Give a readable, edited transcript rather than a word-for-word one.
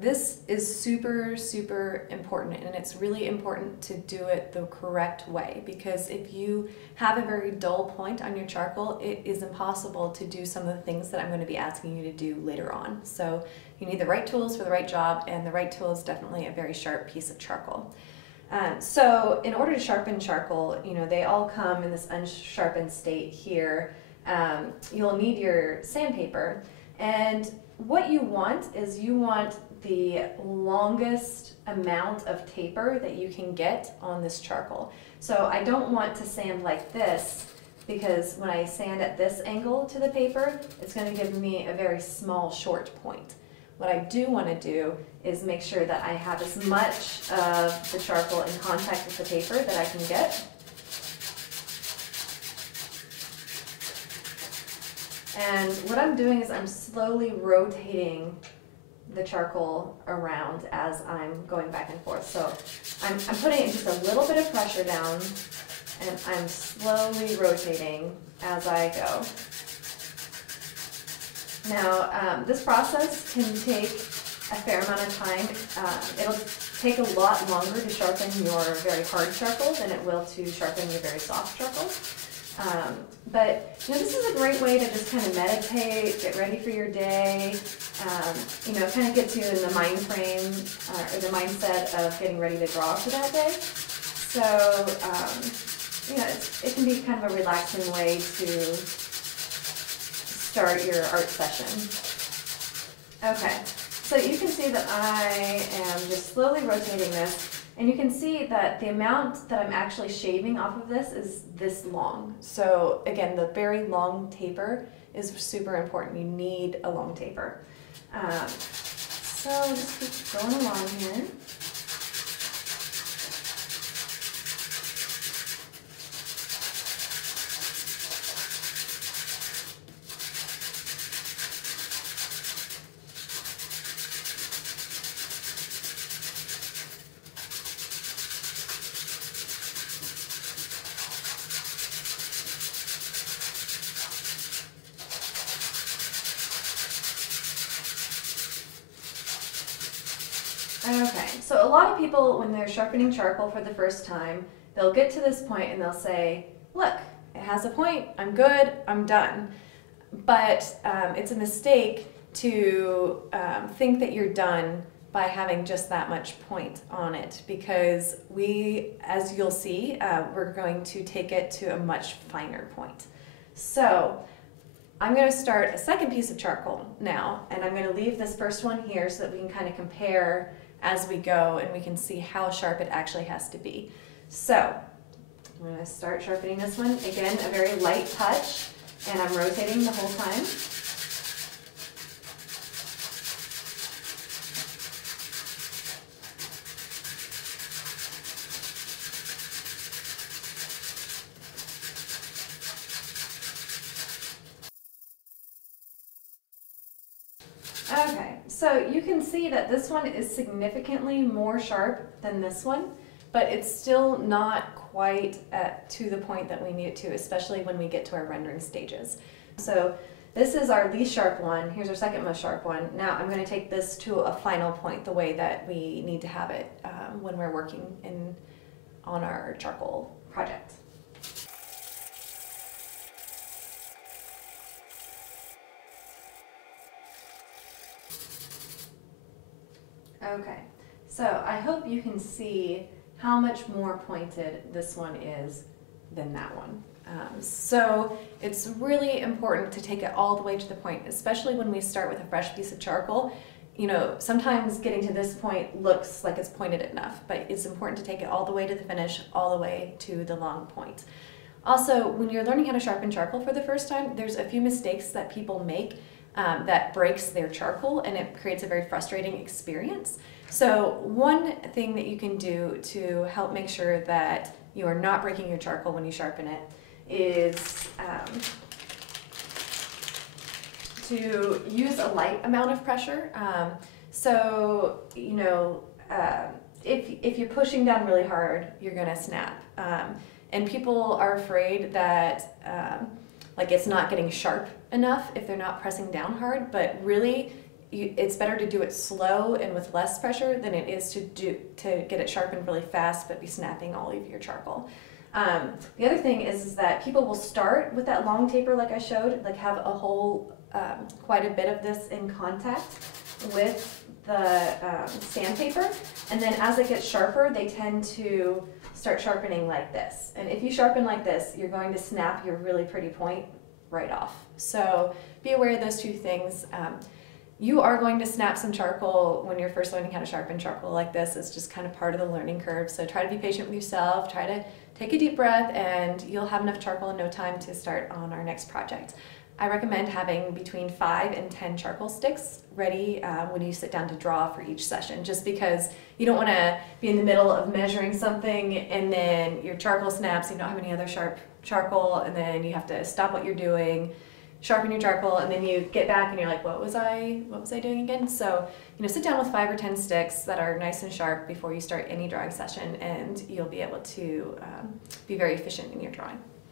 this is super, super important, and it's really important to do it the correct way, because if you have a very dull point on your charcoal, it is impossible to do some of the things that I'm going to be asking you to do later on. So you need the right tools for the right job, and the right tool is definitely a very sharp piece of charcoal. So in order to sharpen charcoal, they all come in this unsharpened state here. You'll need your sandpaper, and what you want is you want the longest amount of taper that you can get on this charcoal. So I don't want to sand like this, because when I sand at this angle to the paper, it's going to give me a very small, short point. What I do want to do is make sure that I have as much of the charcoal in contact with the paper that I can get. And what I'm doing is I'm slowly rotating the charcoal around as I'm going back and forth. So I'm putting just a little bit of pressure down, and I'm slowly rotating as I go. Now, this process can take a fair amount of time. It'll take a lot longer to sharpen your very hard charcoal than it will to sharpen your very soft charcoal. But this is a great way to just kind of meditate, get ready for your day, kind of gets you in the mind frame or the mindset of getting ready to draw for that day. So, it can be kind of a relaxing way to start your art session. Okay, so you can see that I am just slowly rotating this. And you can see that the amount that I'm actually shaving off of this is this long. So again, the very long taper is super important. You need a long taper. So just keep going along here. Okay, so a lot of people, when they're sharpening charcoal for the first time, they'll get to this point and they'll say, look, it has a point, I'm good, I'm done. But it's a mistake to think that you're done by having just that much point on it, because as you'll see, we're going to take it to a much finer point. So I'm going to start a second piece of charcoal now, and I'm going to leave this first one here so that we can kind of compare as we go and we can see how sharp it actually has to be. So I'm going to start sharpening this one. Again, a very light touch, and I'm rotating the whole time. Okay, so you can see that this one is significantly more sharp than this one, but it's still not quite to the point that we need it to, especially when we get to our rendering stages. So this is our least sharp one. Here's our second most sharp one. Now I'm going to take this to a final point, the way that we need to have it when we're working on our charcoal project. Okay, so I hope you can see how much more pointed this one is than that one. So it's really important to take it all the way to the point, especially when we start with a fresh piece of charcoal. Sometimes getting to this point looks like it's pointed enough, but it's important to take it all the way to the finish, all the way to the long point. Also, when you're learning how to sharpen charcoal for the first time, there's a few mistakes that people make that breaks their charcoal, and it creates a very frustrating experience. So one thing that you can do to help make sure that you are not breaking your charcoal when you sharpen it is to use a light amount of pressure. If you're pushing down really hard, you're gonna snap. And people are afraid that like it's not getting sharp enough if they're not pressing down hard, but really it's better to do it slow and with less pressure than it is to get it sharpened really fast but be snapping all of your charcoal. The other thing is that people will start with that long taper like I showed, like have a whole, quite a bit of this in contact with the sandpaper, and then as it gets sharper they tend to start sharpening like this. And if you sharpen like this, you're going to snap your really pretty point right off. So be aware of those two things. You are going to snap some charcoal when you're first learning how to sharpen charcoal like this. It's just kind of part of the learning curve. So try to be patient with yourself, try to take a deep breath, and you'll have enough charcoal in no time to start on our next project. I recommend having between 5 and 10 charcoal sticks ready when you sit down to draw for each session, just because you don't want to be in the middle of measuring something and then your charcoal snaps, you don't have any other sharp charcoal, and then you have to stop what you're doing, sharpen your charcoal, and then you get back and you're like, what was I doing again? So, sit down with 5 or 10 sticks that are nice and sharp before you start any drawing session, and you'll be able to be very efficient in your drawing.